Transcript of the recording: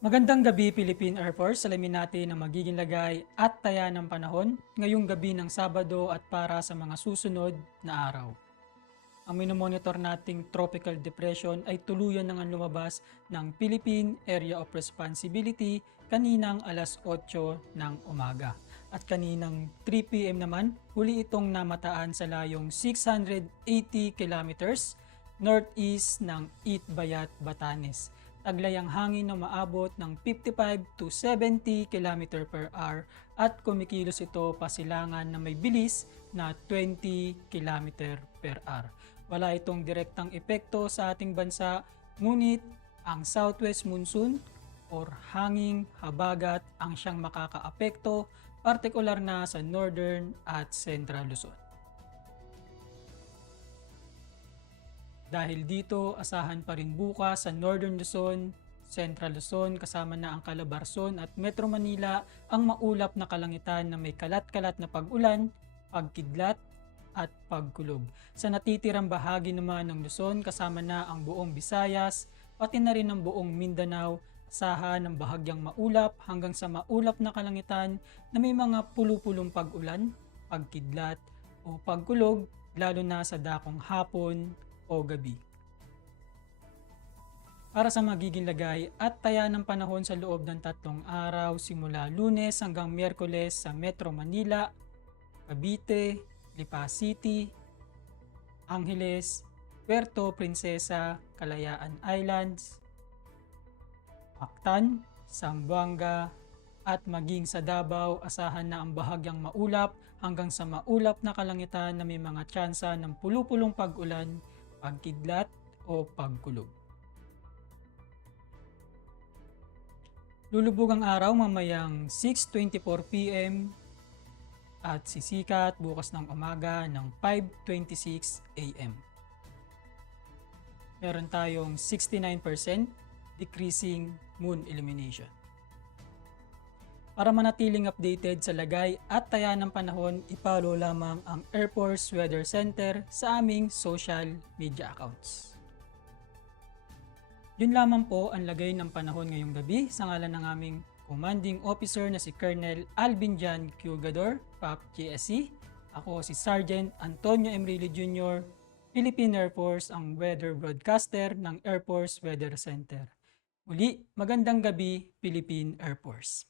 Magandang gabi Philippine Air Force. Alamin natin ang magiging lagay at taya ng panahon ngayong gabi ng Sabado at para sa mga susunod na araw. Ang minomonitor nating tropical depression ay tuluyan na nga lumabas ng Philippine Area of Responsibility kaninang alas 8 ng umaga. At kaninang 3 p.m. naman, huli itong namataan sa layong 680 kilometers northeast ng Itbayat, Batanes. Taglay ang hangin na maabot ng 55 to 70 km per hour at kumikilos ito pasilangan na may bilis na 20 km per hour. Wala itong direktang epekto sa ating bansa, ngunit ang southwest monsoon or hanging habagat ang siyang makakaapekto, partikular na sa northern at central Luzon. Dahil dito, asahan pa rin bukas sa Northern Luzon, Central Luzon kasama na ang Calabarzon at Metro Manila ang maulap na kalangitan na may kalat-kalat na pag-ulan, pagkidlat at pagkulog. Sa natitirang bahagi naman ng Luzon kasama na ang buong Visayas, pati na rin ang buong Mindanao, asahan ng bahagyang maulap hanggang sa maulap na kalangitan na may mga pulupulong pag-ulan, pagkidlat o pagkulog lalo na sa dakong hapon o gabi. Para sa magiging lagay at taya ng panahon sa loob ng 3 araw simula Lunes hanggang Miyerkules sa Metro Manila, Cavite, Lipa City, Angeles, Puerto Princesa, Kalayaan Islands, Mactan, Zamboanga, at maging sa Davao, asahan na ang bahagyang maulap hanggang sa maulap na kalangitan na may mga tsansa ng pulupulong pag-ulan, pagkidlat o pagkulog. Lulubog ang araw mamayang 6:24 p.m. at sisikat bukas ng umaga ng 5:26 a.m. Meron tayong 69% decreasing moon illumination. Para manatiling updated sa lagay at taya ng panahon, i-follow lamang ang Air Force Weather Center sa aming social media accounts. Yun lamang po ang lagay ng panahon ngayong gabi sa ngalan ng aming Commanding Officer na si Colonel Alvin Jan Cugador, PAP GSC. Ako si Sergeant Antonio Emrilio Jr., Philippine Air Force, ang weather broadcaster ng Air Force Weather Center. Muli, magandang gabi, Philippine Air Force.